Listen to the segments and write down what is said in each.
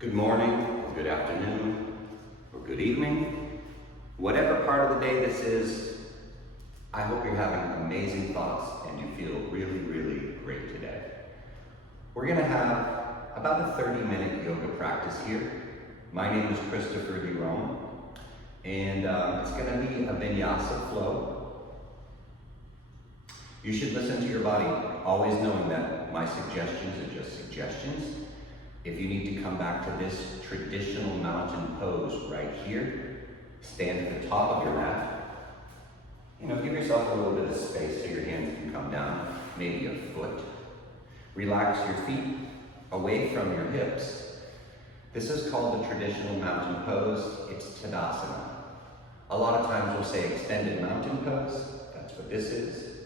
Good morning, or good afternoon, or good evening. Whatever part of the day this is, I hope you're having amazing thoughts and you feel really, really great today. We're going to have about a 30-minute yoga practice here. My name is deRome, and it's going to be a Vinyassa flow. You should listen to your body, always knowing that my suggestions are just suggestions. If you need to come back to this traditional mountain pose right here, stand at the top of your mat. Give yourself a little bit of space so your hands can come down, maybe a foot. Relax your feet away from your hips. This is called the traditional mountain pose. It's Tadasana. A lot of times we'll say extended mountain pose. That's what this is.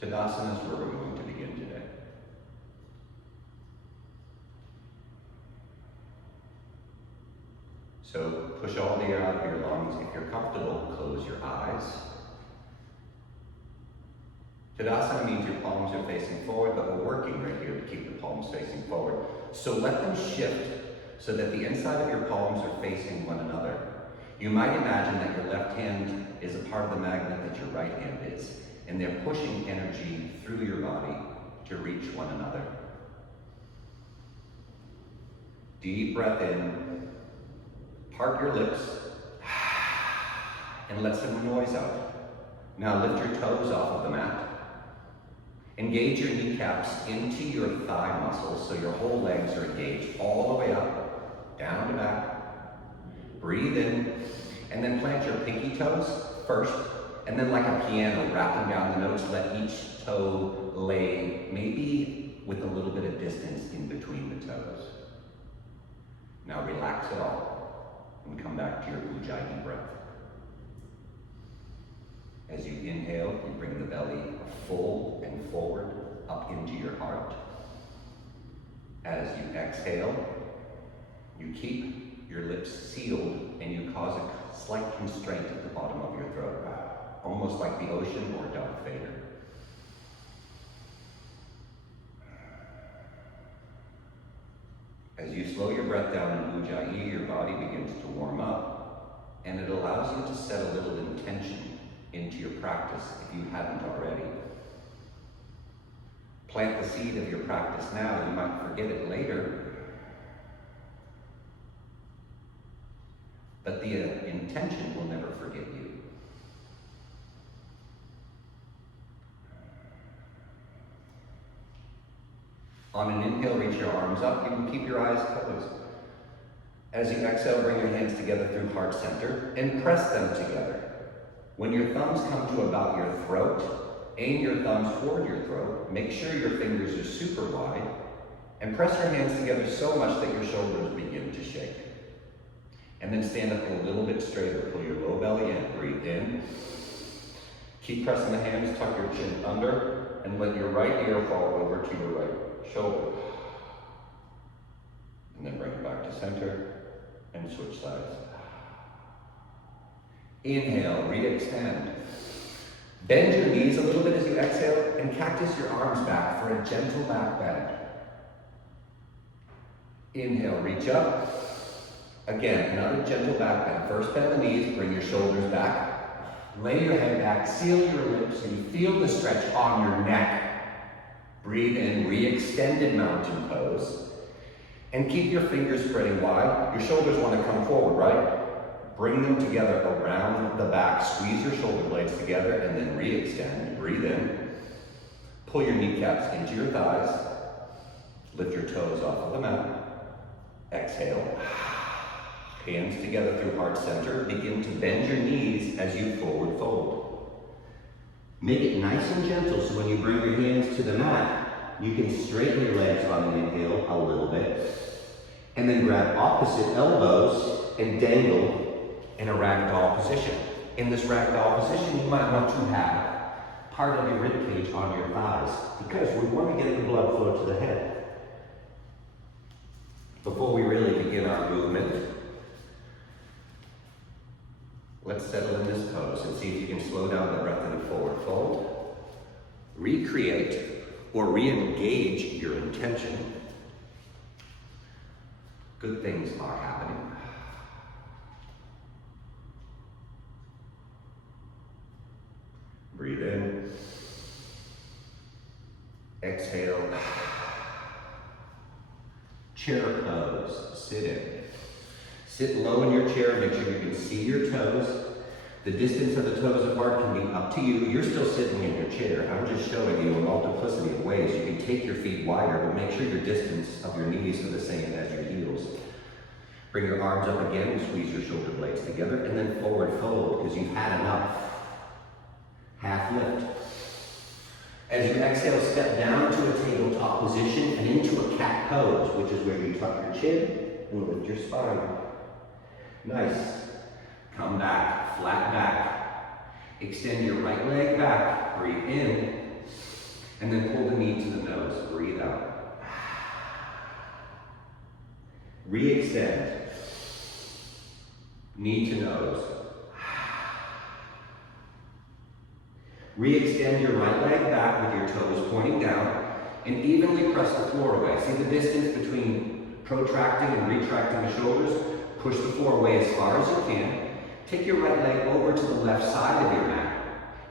Tadasana is where we're going to begin today. So push all the air out of your lungs. If you're comfortable, close your eyes. Tadasana means your palms are facing forward, but we're working right here to keep the palms facing forward. So let them shift so that the inside of your palms are facing one another. You might imagine that your left hand is a part of the magnet that your right hand is, and they're pushing energy through your body to reach one another. Deep breath in. Part your lips and let some noise out. Now lift your toes off of the mat. Engage your kneecaps into your thigh muscles so your whole legs are engaged all the way up, down to back. Breathe in, and then plant your pinky toes first, and then like a piano, wrapping down the notes, let each toe lay maybe with a little bit of distance in between the toes. Now relax it all. And come back to your Ujjayi breath. As you inhale, you bring the belly full and forward up into your heart. As you exhale, you keep your lips sealed and you cause a slight constraint at the bottom of your throat, almost like the ocean or Darth Vader. As you slow your breath down in Ujjayi, your body begins to warm up, and it allows you to set a little intention into your practice if you haven't already. Plant the seed of your practice now. You might forget it later, but the intention will never forget you. On an inhale, reach your arms up. You can keep your eyes closed. As you exhale, bring your hands together through heart center and press them together. When your thumbs come to about your throat, aim your thumbs toward your throat. Make sure your fingers are super wide and press your hands together so much that your shoulders begin to shake. And then stand up a little bit straighter. Pull your low belly in. Breathe in. Keep pressing the hands. Tuck your chin under and let your right ear fall over to your right shoulder. And then bring it back to center and switch sides. Inhale, re-extend. Bend your knees a little bit as you exhale and cactus your arms back for a gentle back bend. Inhale, reach up. Again, another gentle back bend. First bend the knees, bring your shoulders back. Lay your head back, seal your lips, and you feel the stretch on your neck. Breathe in, re-extended mountain pose. And keep your fingers spreading wide. Your shoulders want to come forward, right? Bring them together around the back. Squeeze your shoulder blades together and then re-extend. Breathe in. Pull your kneecaps into your thighs. Lift your toes off of the mat. Exhale. Hands together through heart center. Begin to bend your knees as you forward fold. Make it nice and gentle so when you bring your hands to the mat, you can straighten your legs on an inhale a little bit. And then grab opposite elbows and dangle in a ragdoll position. In this ragdoll position, you might want to have part of your ribcage on your thighs because we want to get the blood flow to the head. Before we really begin our movement, let's settle in this pose and see if you can slow down the breath in a forward fold. Recreate or re-engage your intention, good things are happening. Breathe in. Exhale. Chair pose. Sit in. Sit low in your chair. Make sure you can see your toes. The distance of the toes apart can be up to you. You're still sitting in your chair. I'm just showing you a multiplicity of ways. You can take your feet wider, but make sure your distance of your knees are the same as your heels. Bring your arms up again and squeeze your shoulder blades together, and then forward fold because you've had enough. Half lift. As you exhale, step down to a tabletop position and into a cat pose, which is where you tuck your chin and lift your spine. Nice. Come back, flat back. Extend your right leg back. Breathe in. And then pull the knee to the nose. Breathe out. Re-extend. Knee to nose. Re-extend your right leg back with your toes pointing down and evenly press the floor away. See the distance between protracting and retracting the shoulders? Push the floor away as far as you can. Take your right leg over to the left side of your mat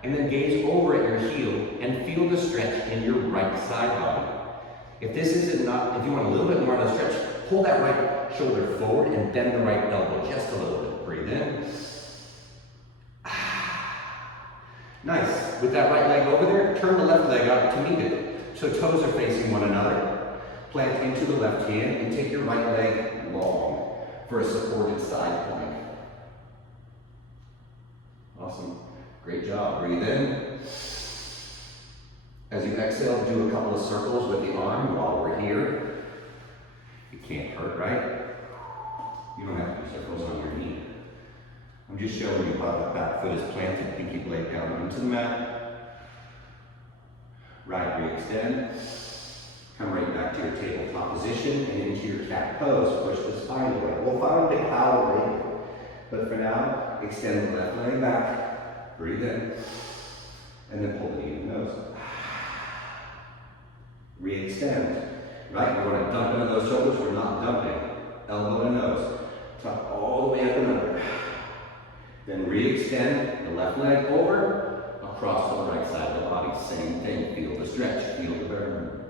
and then gaze over at your heel and feel the stretch in your right side body. If this isn't enough, if you want a little bit more of a stretch, pull that right shoulder forward and bend the right elbow just a little bit. Breathe in. Nice. With that right leg over there, turn the left leg up to meet it. So toes are facing one another. Plant into the left hand and take your right leg long for a supported side plank. Awesome. Great job. Breathe in. As you exhale, do a couple of circles with the arm while we're here. It can't hurt, right? You don't have to do circles on your knee. I'm just showing you how the back foot is planted, pinky blade down into the mat. Right, re-extend. Come right back to your tabletop position and into your cat pose. Push the spine away. We'll find the cow later. But for now, extend the left leg back. Breathe in. And then pull the knee to the nose. Re-extend. Right, we're going to dump into those shoulders. We're not dumping. Elbow to nose. Tuck all the way up and under. Then re-extend the left leg over, across to the right side of the body. Same thing. Feel the stretch. Feel the burn.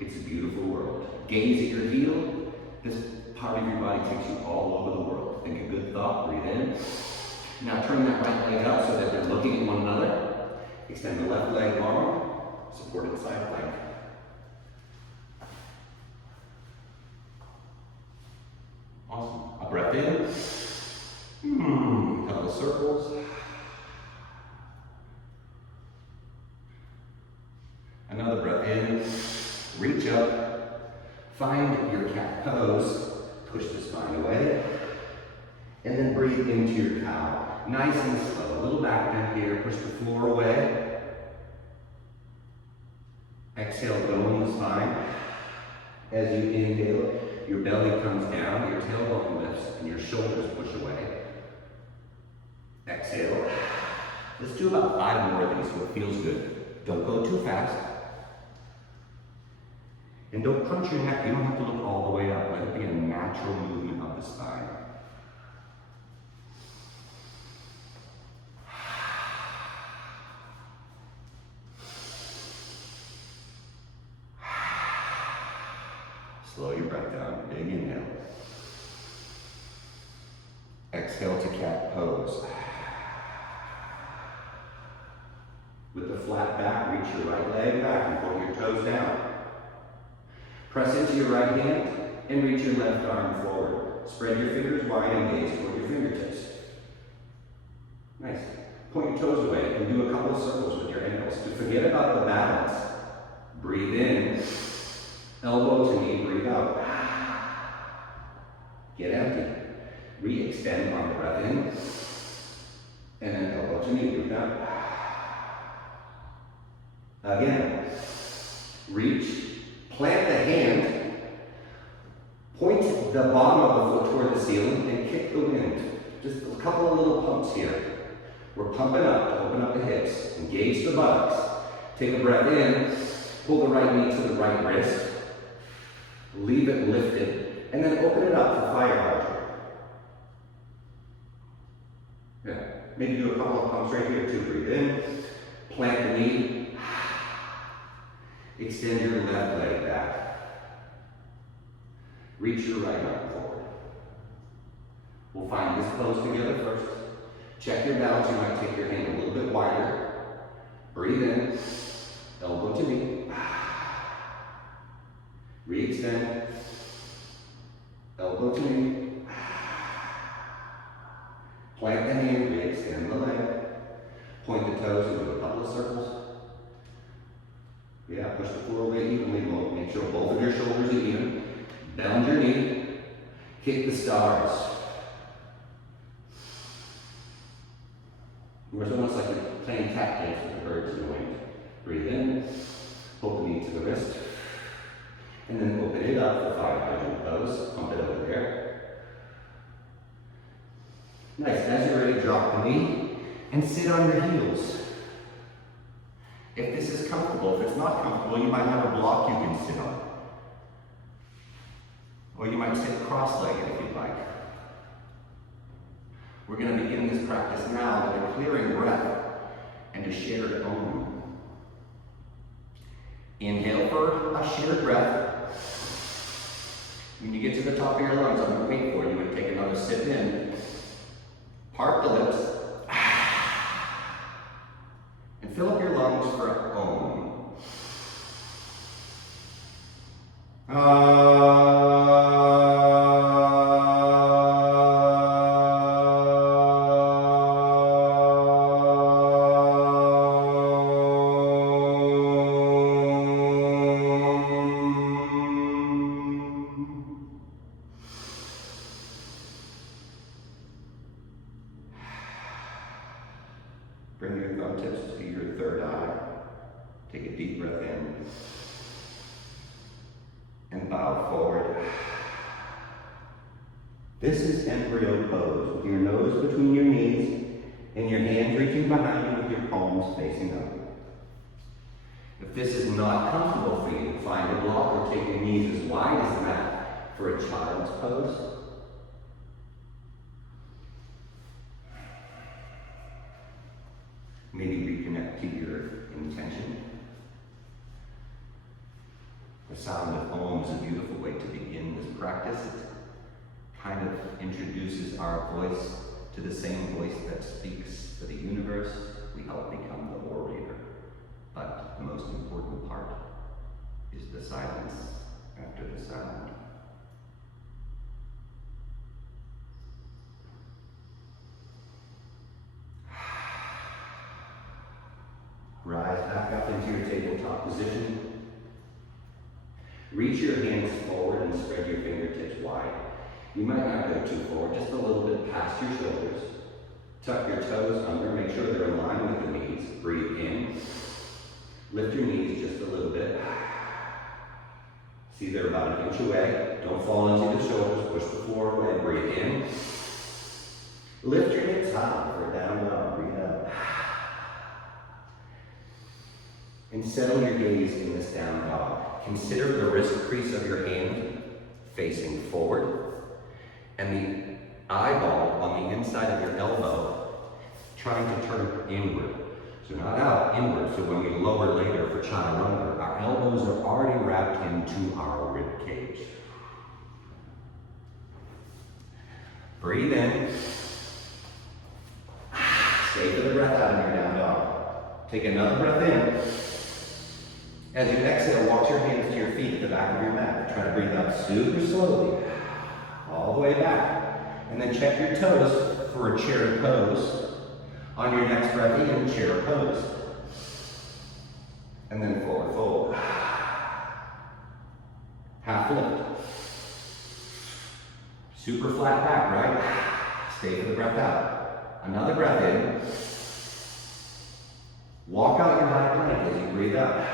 It's a beautiful world. Gaze at your heel. This part of your body takes you all over the world. Think a good thought. Breathe in. Now turn that right leg up so that they're looking at one another. Extend the left leg long. Supported side plank. Awesome. A breath in. Couple of circles. Another breath in. Reach up. Find your cat pose. Push the spine away. And then breathe into your cow. Nice and slow. A little back bend here. Push the floor away. Exhale, lower the spine. As you inhale, your belly comes down, your tailbone lifts, and your shoulders push away. Exhale. Let's do about 5 more of these so it feels good. Don't go too fast. And don't crunch your neck. You don't have to look all the way up. Let it be a natural movement of the spine. Slow your breath down. Big inhale. Exhale to cat pose. With the flat back, reach your right leg back and pull your toes down. Press into your right hand and reach your left arm forward. Spread your fingers wide and gaze toward your fingertips. Nice. Point your toes away and do a couple of circles with your ankles. To forget about the balance, breathe in. Elbow to knee, breathe out. Get empty. Re-extend on the breath in. And then elbow to knee, breathe out. Again. Reach. Plant the hand. Point the bottom of the foot toward the ceiling and kick the wind. Just a couple of little pumps here. We're pumping up to open up the hips. Engage the buttocks. Take a breath in. Pull the right knee to the right wrist. Leave it lifted. And then open it up for fire hydrant. Yeah. Maybe do a couple of pumps right here too. Breathe in. Plant the knee. Extend your left leg back. Reach your right arm forward. We'll find this pose together first. Check your balance. You might take your hand a little bit wider. Breathe in. Elbow to knee. Re-extend. Elbow to knee. Plant the hand. Re-extend the leg. Point the toes and do a couple of circles. Yeah, push the floor away evenly. Make sure both of your shoulders are even. Bend your knee. Kick the stars. It's almost like you're playing tap dance with the birds in the wind. Breathe in. Pull the knee to the wrist. And then open it up for fire hydrant pose. Pump it over there. Nice. As you're ready, drop the knee and sit on your heels. If this is comfortable, if it's not comfortable, you might have a block you can sit on. Or you might sit cross-legged if you'd like. We're going to begin this practice now with a clearing breath and a shared Om. Inhale for a shared breath. When you get to the top of your lungs, I'm going to wait for you. You're going to take another sip in. Part the lips. And fill up your lungs for Om. Bring your thumb tips to your third eye. Take a deep breath in. And bow forward. This is embryo pose, with your nose between your knees and your hands reaching behind you with your palms facing up. If this is not comfortable for you, find a block or take your knees as wide as the mat for a child's pose. Maybe reconnect to your intention. The sound of Om is a beautiful way to begin this practice. It kind of introduces our voice to the same voice that speaks to the universe. We help become the orator. But the most important part is the silence after the sound. Rise back up into your tabletop position. Reach your hands forward and spread your fingertips wide. You might not go too forward, just a little bit past your shoulders. Tuck your toes under, make sure they're in line with the knees. Breathe in. Lift your knees just a little bit. See, they're about an inch away. Don't fall into the shoulders. Push the floor away. Breathe in. Lift your hips high for a down dog. Breathe out. And settle your gaze in this down dog. Consider the wrist crease of your hand facing forward and the eyeball on the inside of your elbow trying to turn inward. So not out, inward. So when we lower later for chaturanga, our elbows are already wrapped into our rib cage. Breathe in. Stay for the breath out in your down dog. Take another breath in. As you exhale, walk your hands to your feet at the back of your mat. Try to breathe out super slowly, all the way back. And then check your toes for a chair pose. On your next breath in, chair pose. And then forward fold. Half lift. Super flat back, right? Stay for the breath out. Another breath in. Walk out your high plank as you breathe out.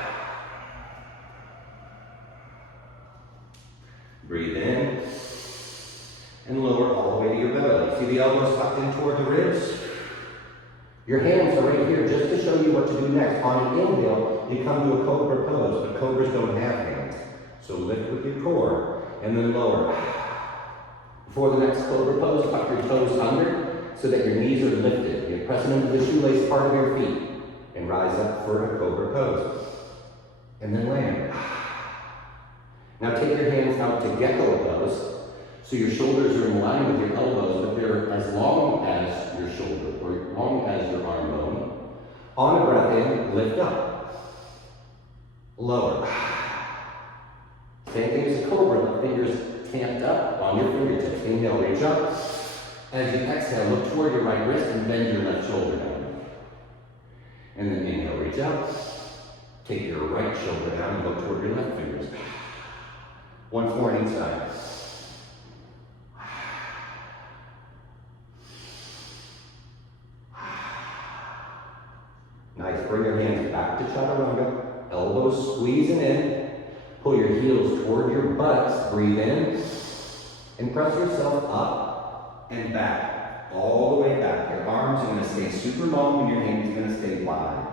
Breathe in, and lower all the way to your belly. See the elbows tucked in toward the ribs? Your hands are right here just to show you what to do next. On an inhale, you come to a cobra pose, but cobras don't have hands. So lift with your core, and then lower. Before the next cobra pose, tuck your toes under so that your knees are lifted. You press them into the shoelace part of your feet, and rise up for a cobra pose. And then land. Now take your hands out to gecko pose. So your shoulders are in line with your elbows, but they're as long as your shoulder, or long as your arm bone. On a breath in, lift up. Lower. Same thing as a cobra, the fingers tamped up on your fingertips. Inhale, reach up. As you exhale, look toward your right wrist and bend your left shoulder down. And then inhale, reach up. Take your right shoulder down and look toward your left fingers. Once more on each side. Nice. Bring your hands back to chaturanga. Elbows squeezing in. Pull your heels toward your buttocks. Breathe in. And press yourself up and back. All the way back. Your arms are going to stay super long and your hands are going to stay wide.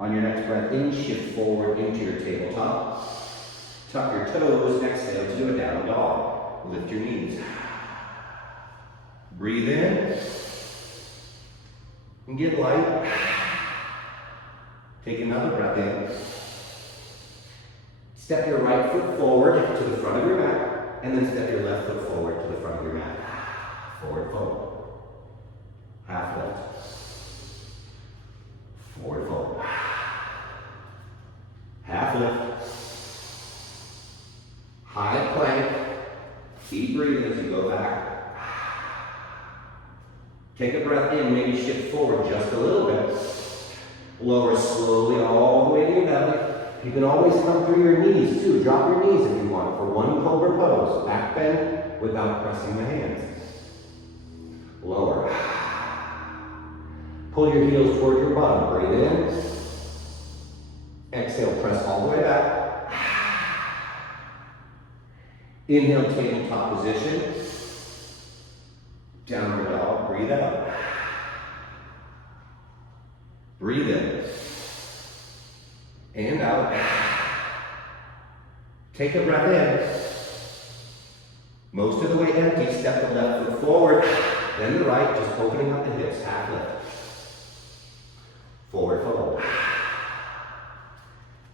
On your next breath in, shift forward into your tabletop. Tuck your toes. Exhale to do a down dog. Lift your knees. Breathe in. And get light. Take another breath in. Step your right foot forward to the front of your mat, and then step your left foot forward to the front of your mat. Forward fold. Half lift. Forward fold. Half lift. High plank. Keep breathing as you go back. Take a breath in, maybe shift forward just a little bit. Lower slowly all the way to your belly. You can always come through your knees too. Drop your knees if you want for one cobra pose. Back bend without pressing the hands. Lower. Pull your heels toward your bottom. Breathe in. Exhale, press all the way back. Inhale, tabletop position. Downward dog. Breathe out. Breathe in. And out. Take a breath in. Most of the way empty. Step the left foot forward. Then the right, just opening up the hips. Half lift. Forward fold.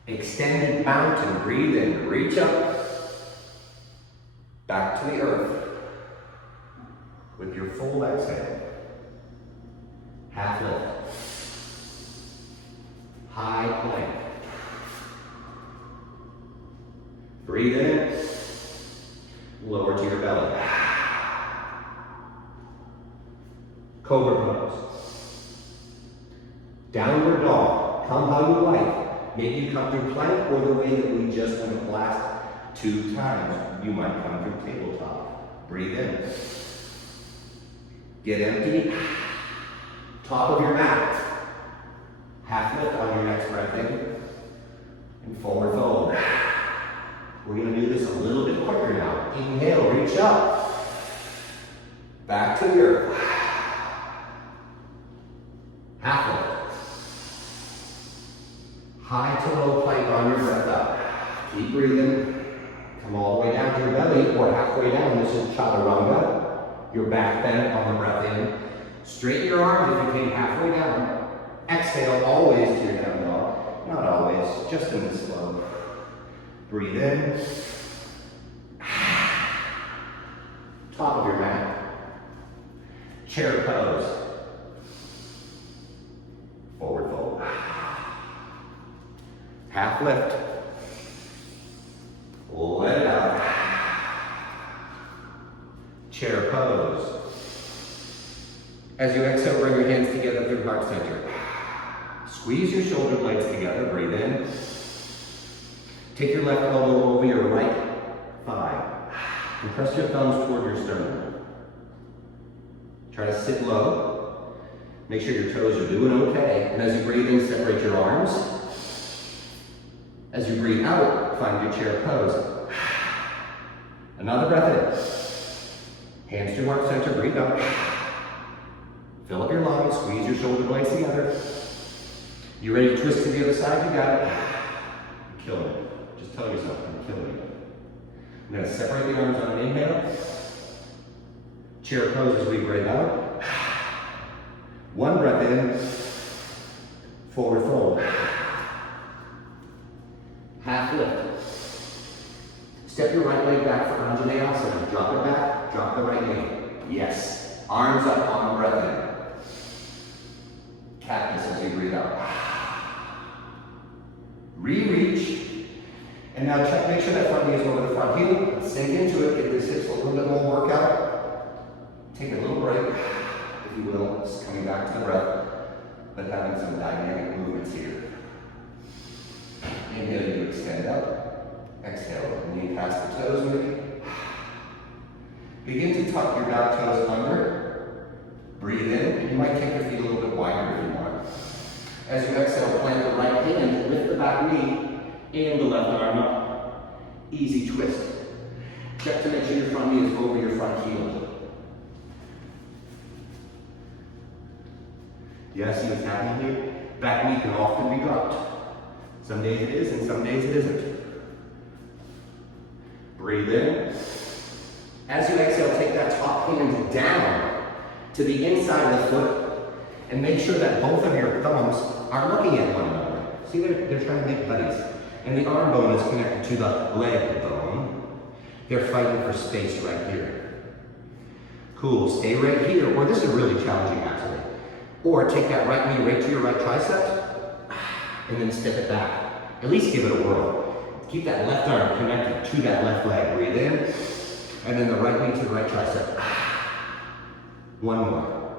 Extended mountain. Breathe in. Reach up. Back to the earth. With your full exhale. Half lift. High plank. Breathe in. Lower to your belly. Cobra pose. Downward dog. Come how you like. Maybe you come through plank or the way that we just went the last 2 times. You might come through tabletop. Breathe in. Get empty. Top of your mat. Half lift on your next breath in. And forward fold. We're going to do this a little bit quicker now. Inhale, reach up. Back to the earth. Half lift. High to low plank on your breath up. Keep breathing. Come all the way down to your belly or halfway down. This is chaturanga. Your back bend on the breath in. Straighten your arms if you came halfway down. Exhale always to your down dog. Not always, just in this flow. Breathe in. Top of your mat. Chair pose. Forward fold. Half lift. Let it out. Chair pose. As you exhale, bring your hands together through heart center. Squeeze your shoulder blades together. Breathe in. Take your left elbow over your right thigh. And press your thumbs toward your sternum. Try to sit low. Make sure your toes are doing okay. And as you breathe in, separate your arms. As you breathe out, find your chair pose. Another breath in. Hands to heart center, breathe out. Fill up your lungs, squeeze your shoulder blades together. You ready to twist to the other side? You got it. I'm killing it. Just tell yourself, I'm killing it. I'm gonna separate the arms on an inhale. Chair pose as we breathe out. One breath in, forward fold. Half lift. Step your right leg back for Vinyassa. Drop it back, drop the right knee. Yes. Arms up on the breath in. Cactus as you breathe out. Re-reach. And now check, make sure that front knee is over the front heel. Sink into it, get this hips a little bit more workout. Take a little break, if you will, just coming back to the breath, but having some dynamic movements here. Inhale, you extend up. Exhale, knee past the toes maybe. Begin to tuck your back toes under. Breathe in, and you might take your feet a little bit wider if you want. As you exhale, plant the right hand, lift the back knee, and the left arm up. Easy twist. Check to make sure your front knee is over your front heel. Yes, you have here. Back knee can often be dropped. Some days it is, and some days it isn't. Breathe in. As you exhale, take that top hand down to the inside of the foot, and make sure that both of your thumbs are looking at one another. See, they're trying to make buddies. And the arm bone is connected to the leg bone. They're fighting for space right here. Cool, stay right here, or this is really challenging actually. Or take that right knee right to your right tricep, and then step it back. At least give it a whirl. Keep that left arm connected to that left leg. Breathe in, and then the right knee to the right tricep. One more.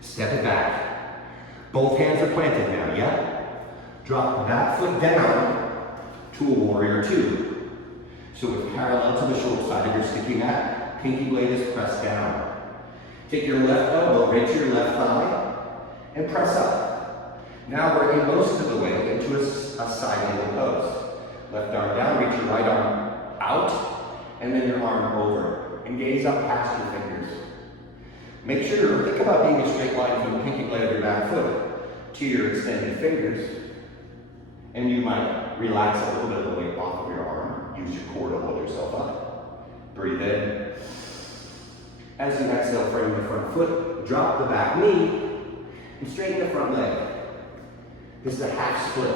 Step it back. Both hands are planted now, yeah? Drop the back foot down to a warrior two. So it's parallel to the short side of your sticky mat. Pinky blade is pressed down. Take your left elbow right to your left thigh and press up. Now we're in most of the way into a side angle pose. Left arm down, reach your right arm out, and then your arm over. And gaze up past your fingers. Make sure, think about being a straight line from the pinky blade of your back foot to your extended fingers. And you might relax a little bit of the weight off of your arm. Use your core to hold yourself up. Breathe in. As you exhale, frame the front foot, drop the back knee, and straighten the front leg. This is a half split.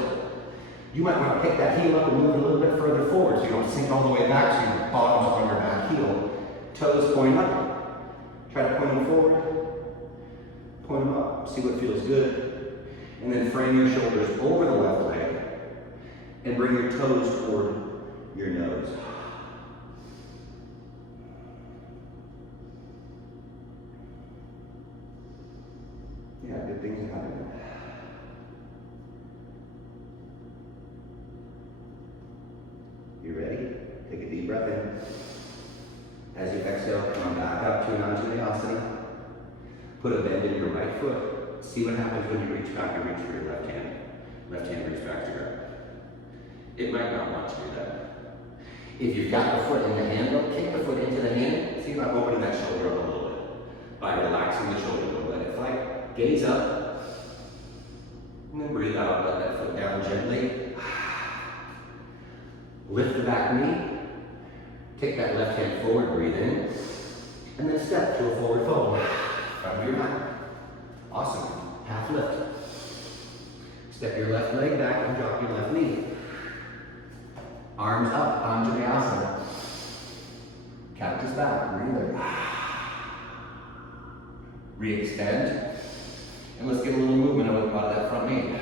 You might want to pick that heel up and move it a little bit further forward so you don't sink all the way back so your bottom's on your back heel. Toes point up. Try to point them forward. Point them up. See what feels good. And then frame your shoulders over the left leg and bring your toes toward your nose. Yeah, good things are happening. You ready? Take a deep breath in. As you exhale, come back up to an Vinyassa. Put a bend in your right foot. See what happens when you reach back and reach for your left hand. Left hand reach back to grab. It might not want to do that. If you've got the foot in the handle, kick the foot into the hand. See about opening that shoulder up a little bit. By relaxing the shoulder, don't let it fight. Gaze up. And then breathe out, let that foot down gently. Lift the back knee. Take that left hand forward, breathe in. And then step to a forward fold. Front of your mat. Awesome. Half lift. Step your left leg back and drop your left knee. Arms up, Vinyassa. Cactus back, breathe in. Re-extend. And let's get a little movement out of that front knee.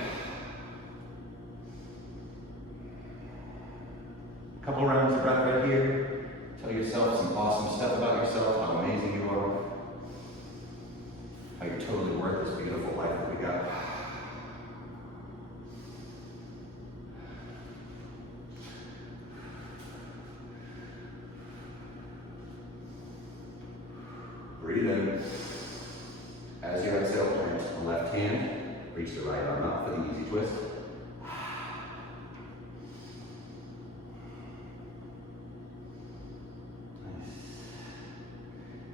Couple rounds of breath right here. Tell yourself some awesome stuff about yourself, how amazing you are, how you're totally worth this beautiful life that we got. Breathe in. As you exhale, turn to the left hand. Reach the right arm up for the easy twist. Nice.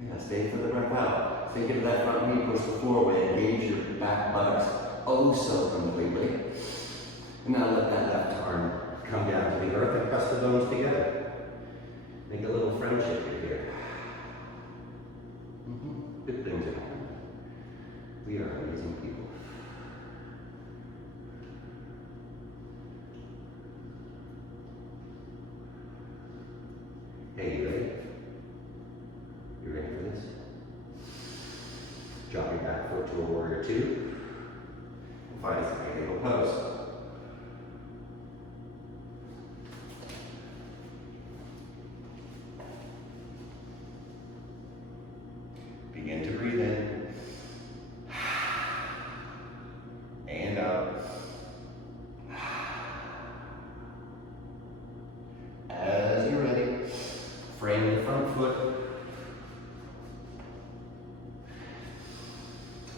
Yeah, stay for the breath out. Take it to that front knee, push the floor away, engage your back buttocks oh so completely. And now let that left arm come down to the earth and press the bones together. Make a little friendship here. Good things are happening. We are amazing people. Hey, you ready? You ready for this? Drop your back foot to a warrior two. And find a side angle pose. Begin to breathe in. And out. As you're ready, frame the front foot.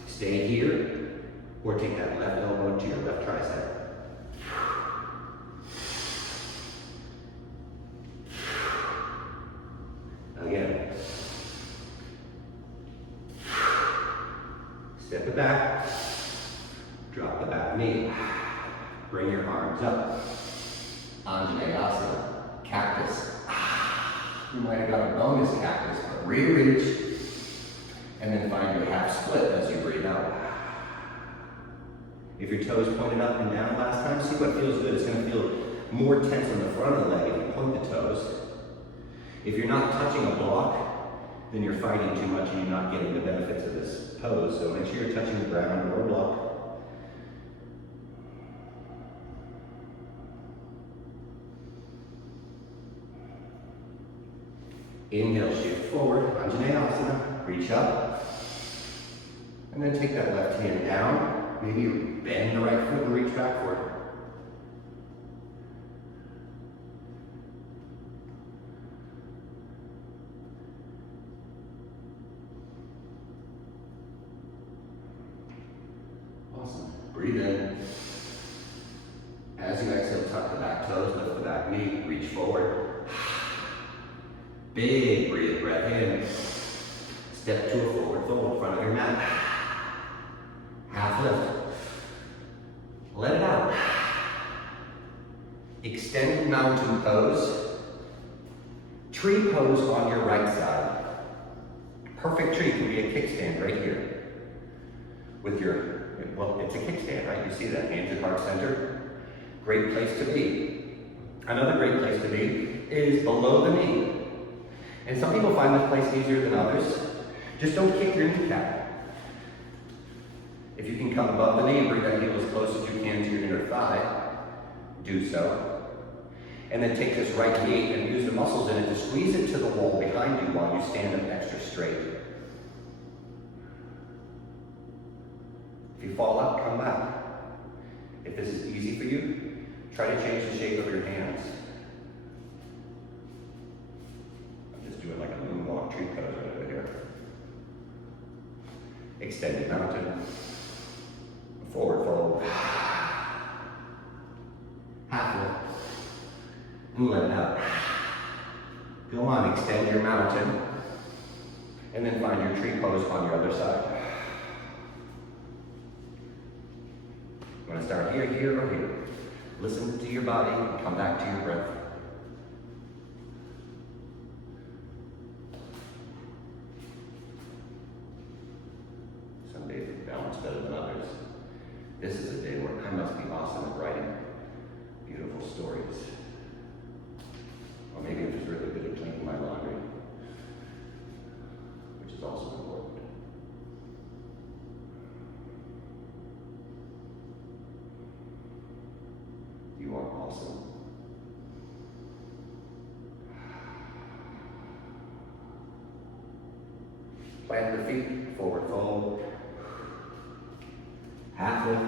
Stay here, or take that left elbow to your left tricep. Again. Step it back. Drop the back knee. Bring your arms up. Vinyassa, cactus. You might have got a bonus cactus, but re-reach. And then find your half split as you breathe out. If your toes pointed up and down last time, see what feels good. It's going to feel more tense on the front of the leg if you point the toes. If you're not touching a block, then you're fighting too much and you're not getting the benefits of this pose. So make sure you're touching the ground or a block. Inhale, shift forward, Vinyassa, reach up. And then take that left hand down. Maybe you bend the right foot and reach back for it. Awesome. Breathe in. As you exhale, tuck the back toes, lift the back knee, reach forward. Big breath in. Step to a forward fold in front of your mat. Half lift. Let it out. Extended mountain pose. Tree pose on your right side. Perfect tree can be a kickstand right here. With your, well, it's a kickstand, right? You see that, hands at heart center. Great place to be. Another great place to be is below the knee. And some people find this place easier than others. Just don't kick your kneecap. If you can come above the knee and bring that heel as close as you can to your inner thigh, do so. And then take this right knee and use the muscles in it to squeeze it to the wall behind you while you stand up extra straight. If you fall up, come back. If this is easy for you, try to change the shape of your hands. Doing like a moonwalk tree pose right over here. Extended mountain. Forward fold. Half lift. And let it out. Go on, extend your mountain. And then find your tree pose on your other side. I'm going to start here, here, or here. Listen to your body and come back to your breath. Balance better than others. This is a day where I must be awesome at writing beautiful stories. Or maybe I'm just really good at cleaning my laundry, which is also important. You are awesome. Plant the feet, forward fold. Half lift.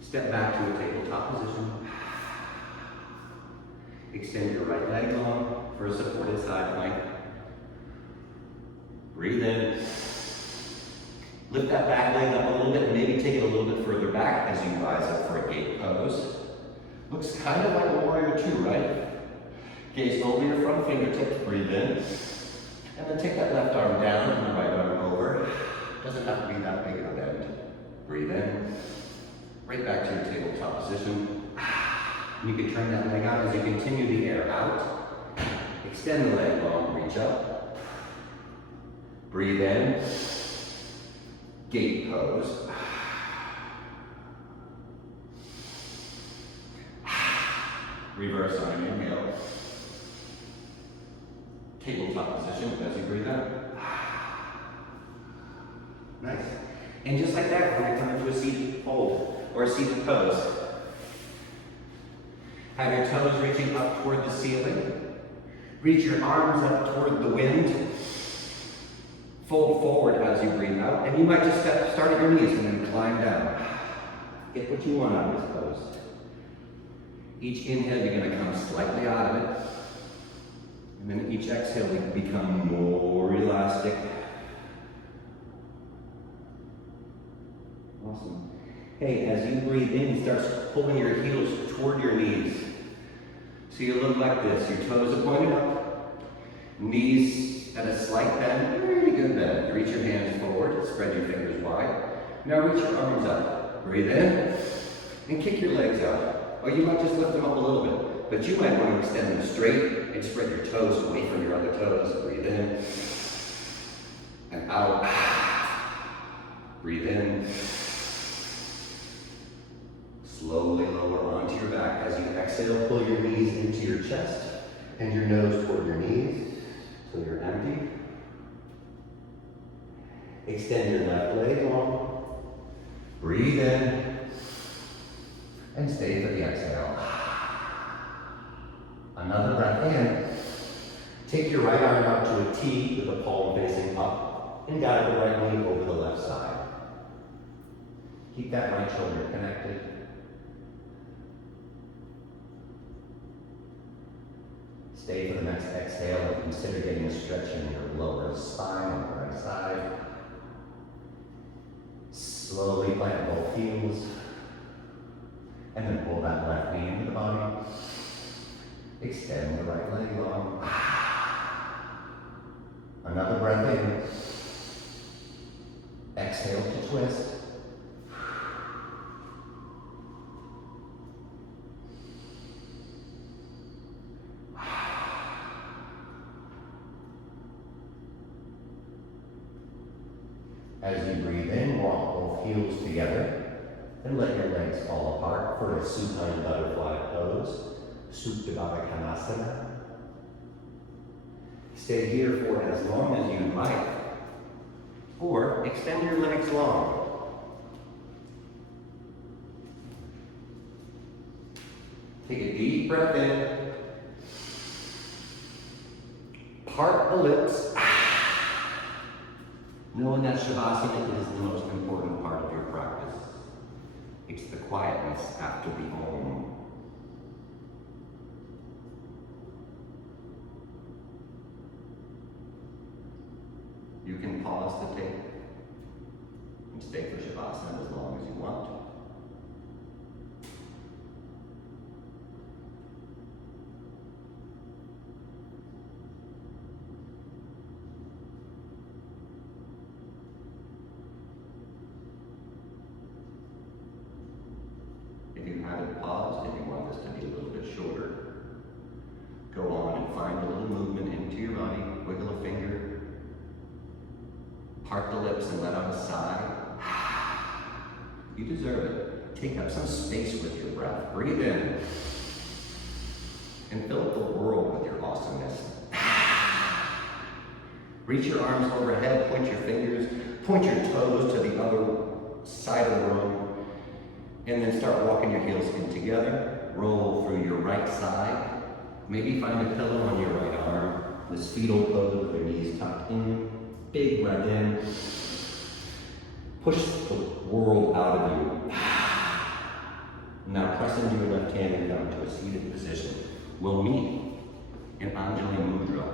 Step back to a tabletop position. Extend your right leg long for a supported side plank. Breathe in. Lift that back leg up a little bit and maybe take it a little bit further back as you rise up for a gate pose. Looks kind of like a warrior two, right? Gaze over your front fingertips, breathe in. And then take that left arm down and the right arm over. Doesn't have to be that big of a bend. Breathe in. Right back to your tabletop position. You can turn that leg out as you continue the air out. Extend the leg long, reach up. Breathe in. Gate pose. Reverse on an inhale. Tabletop position as you breathe out. Nice. And just like that, we're going to come into a seated fold or a seated pose. Have your toes reaching up toward the ceiling. Reach your arms up toward the wind. Fold forward as you breathe out. And you might just start at your knees and then climb down. Get what you want out of this pose. Each inhale, you're going to come slightly out of it. And then each exhale, you become more elastic. Awesome. Hey, as you breathe in, start pulling your heels toward your knees. So you look like this. Your toes are pointed up. Knees at a slight bend. Pretty good bend. You reach your hands forward. Spread your fingers wide. Now reach your arms up. Breathe in. And kick your legs out. Or you might just lift them up a little bit. But you might want to extend them straight and spread your toes away from your other toes. Breathe in. And out. Breathe in. Slowly lower onto your back. As you exhale, pull your knees into your chest and your nose toward your knees so you're empty. Extend your left leg long. Breathe in and stay for the exhale. Another breath in. Take your right arm out to a T with the palm facing up and guide the right knee over the left side. Keep that right shoulder connected. Stay for the next exhale and consider getting a stretch in your lower spine on the right side. Slowly plant both heels. And then pull that left knee into the body. Extend the right leg long. Another breath in. Exhale to twist. As you breathe in, walk both heels together and let your legs fall apart for a supine butterfly pose, Supta Baddha Konasana. Stay here for as long as you like, or extend your legs long. Take a deep breath in, part the lips. Knowing that Shavasana is the most important part of your practice. It's the quietness after the Om. You can pause the tape and stay for Shavasana as long as you want. If you haven't paused and you want this to be a little bit shorter, go on and find a little movement into your body. Wiggle a finger. Part the lips and let out a sigh. You deserve it. Take up some space with your breath. Breathe in. And fill up the world with your awesomeness. Reach your arms overhead, point your fingers, point your toes to the other side of the room. And then start walking your heels in together. Roll through your right side. Maybe find a pillow on your right arm. This fetal pose with your knees tucked in. Big breath in. Push the world out of you. Now press into your left hand and come to a seated position. We'll meet in Anjali Mudra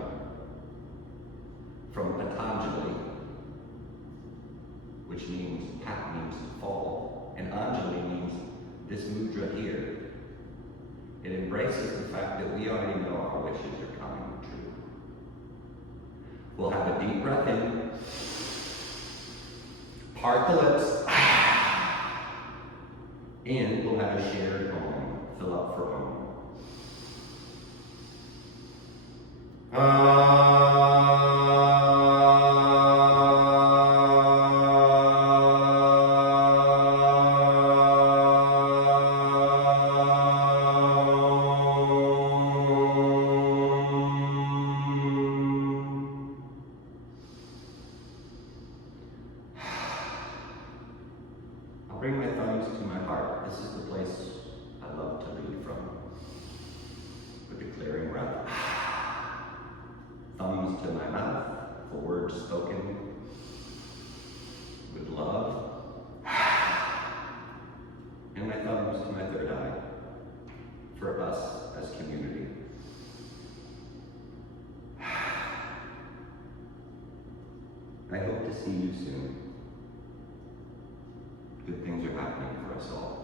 from Patanjali, which means Pat means to fall, and Anjali means this mudra here. It embraces the fact that we already know our wishes are coming true. We'll have a deep breath in. Part the lips. And we'll have a shared Om. Fill up for Om. I'll bring my thumbs to my heart. This is the place I love to lead from. With a clearing breath. Thumbs to my mouth for words spoken with love. And my thumbs to my third eye for us as community. I hope to see you soon. Good things are happening for us all.